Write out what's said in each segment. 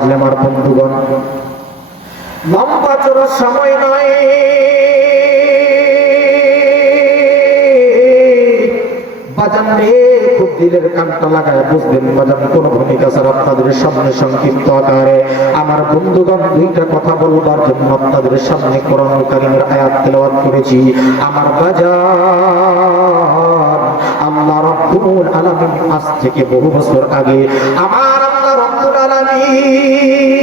বাজলে আমার বন্ধুগণ, লম্বা চড়ার সময় নয়, বাজান রে খুব দিলের কানটা লাগায় বুঝবেন বাজান, কোন ভূমিকা ছাড়া আপনাদের সামনে সংক্ষিপ্ত আকারে আমার বন্ধুগণ দুইটা কথা বলবার জন্য আপনাদের সামনে কোরআনুল কারীমের আয়াত তেলাওয়াত করেছি। আমার বাজান, আল্লাহ রাব্বুল আলামিন আজ থেকে বহু বছর আগে আমার আল্লাহ রাব্বুল আলামিন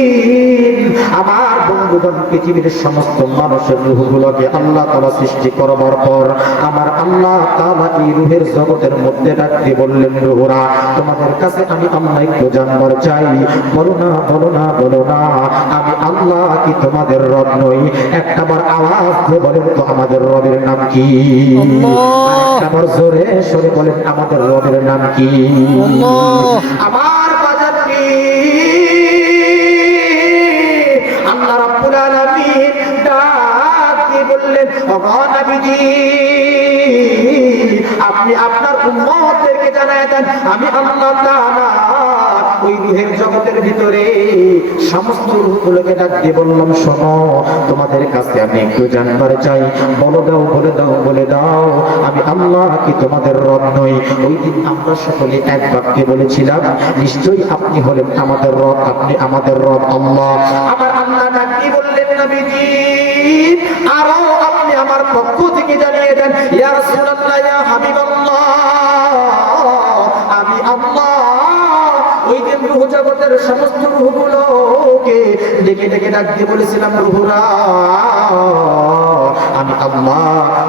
আমার বন্ধুগণ পৃথিবীর সমস্ত মানুষের রূহগুলোকে আল্লাহ তাআলা সৃষ্টি করবার পর আমার আল্লাহ তাআলা এই রূহের জগতের মধ্যে ডাকতে বললেন, রূহরা তোমাদের কাছে আমি আল্লাহ একটু জানবার চাই, বলো না বলো না বলো না, আমি আল্লাহ কি তোমাদের রব নই? একটাবার আওয়াজ দিয়ে বলেন তো আমাদের রবের নাম কি? একটাবার জোরে সরে বলেন আমাদের রবের নাম কি? আমার বাজারটি আল্লাহ রাব্বুল আলামিন ডাক দিয়ে বললেন, ও নবীজি আপনি আপনার উম্মতদেরকে জানায় দেন আমি আল্লাহ তাআলা ওই রূহের জগতের ভিতরে সমস্ত রূহগুলোকে ডাক দিয়ে বললাম, শোনো তোমাদের কাছে আমি একটু জানবার চাই, বলে দাও বলে দাও বলে দাও, আমি আল্লাহ কি তোমাদের রব নই? ওই দিন আমরা সকলে এক বাক্যে বলেছিলাম, নিশ্চয়ই আপনি হলেন আমাদের রব, আপনি আমাদের রব আল্লাহ। আমার আল্লাহ ডাক দিয়ে বললেন, নবীজি আরো আপনি আমার পক্ষ থেকে জানিয়ে দেন, ইয়া রাসূলুল্লাহ ইয়া হাবিবাল্লাহ আমি আল্লাহ ওই দিন রূহ জগতের সমস্ত রূহগুলোকে ডেকে ডেকে ডাক দিয়ে বলেছিলাম, রূহরা আমি আল্লাহ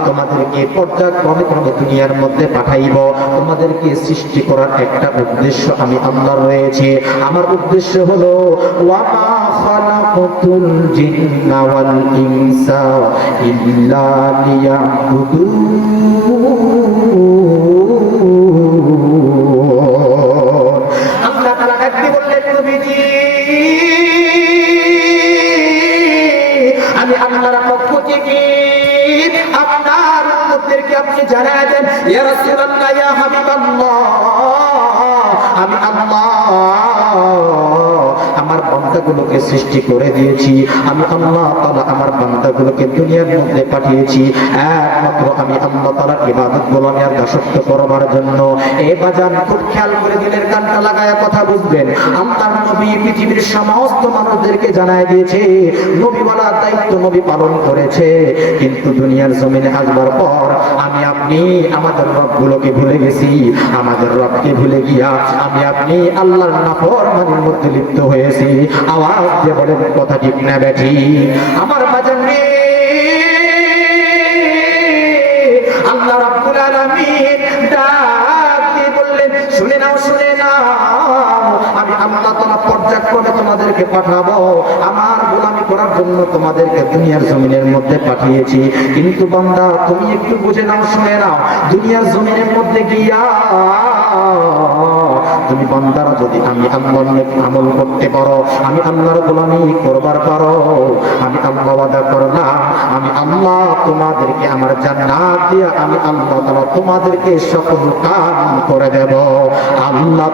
তোমাদেরকে পর্যায়ক্রমে ক্রমে দুনিয়ার মধ্যে পাঠাইব, তোমাদেরকে সৃষ্টি করার একটা উদ্দেশ্য আমি আল্লাহর রয়েছে। আমার উদ্দেশ্য হলো ওয়া মা খালাকাতুল জিন্না ওয়াল ইনসা ইল্লা লিয়াবুদুন। আমি আল্লাহর পক্ষ থেকে আপনার উম্মতদেরকে আপনি জানায় দেন, ইয়া রাসূলুল্লাহ ইয়া হাবিবাল্লাহ আমি আল্লাহ আমার বান্দাগুলোকে সৃষ্টি করে দিয়েছি, আমি আল্লাহ তাআলা আমার বান্দাগুলোকে দুনিয়ার মধ্যে পাঠিয়েছি একমাত্র আমি আল্লাহ তাআলার ইবাদত গোলামি আর দাসত্ব করবার জন্য। এই বাজান খুব খেয়াল করে দিলের কানটা লাগায়া কথা বুঝবেন, আল্লাহর নবী পৃথিবীর সমস্ত মানুষদেরকে জানায় দিয়েছে, নবী বলার দায়িত্ব নবী পালন করেছে, কিন্তু দুনিয়ার জমিনে আসবার পর আমি আপনি আমাদের রবগুলোকে ভুলে গেছি, আমাদের রবকে ভুলে গিয়া আমি আপনি আল্লাহর নাফরমানির মধ্যে লিপ্ত হয়েছি। আওয়াজ দিয়ে বলেন কথা ঠিক না বেঠি? আমার বাজান রে আল্লাহ রাব্বুল আলামিন ডাক দিয়ে বললেন, শুনে নাও শুনে নাও, আমি আল্লাহ তাআলা পর্যায়ক্রমে তোমাদেরকে পাঠাবো, আমার গোলামি করার জন্য তোমাদেরকে দুনিয়ার জমিনের মধ্যে পাঠিয়েছি, কিন্তু বান্দা তুমি একটু বুঝে নাও শুনে নাও, দুনিয়ার জমিনের মধ্যে গিয়া তুমি বান্দারা যদি আমি আল্লাহর আমল করতে পারো, আমি আল্লাহর গোলামি করবার পারো, আমি আল্লাহ ওয়াদা করলাম আমি আল্লাহ তোমাদেরকে আমার জান্নাত দিয়ে আমি আল্লাহ তাআলা তোমাদেরকে সকল কাম করে দেব। আল্লাহ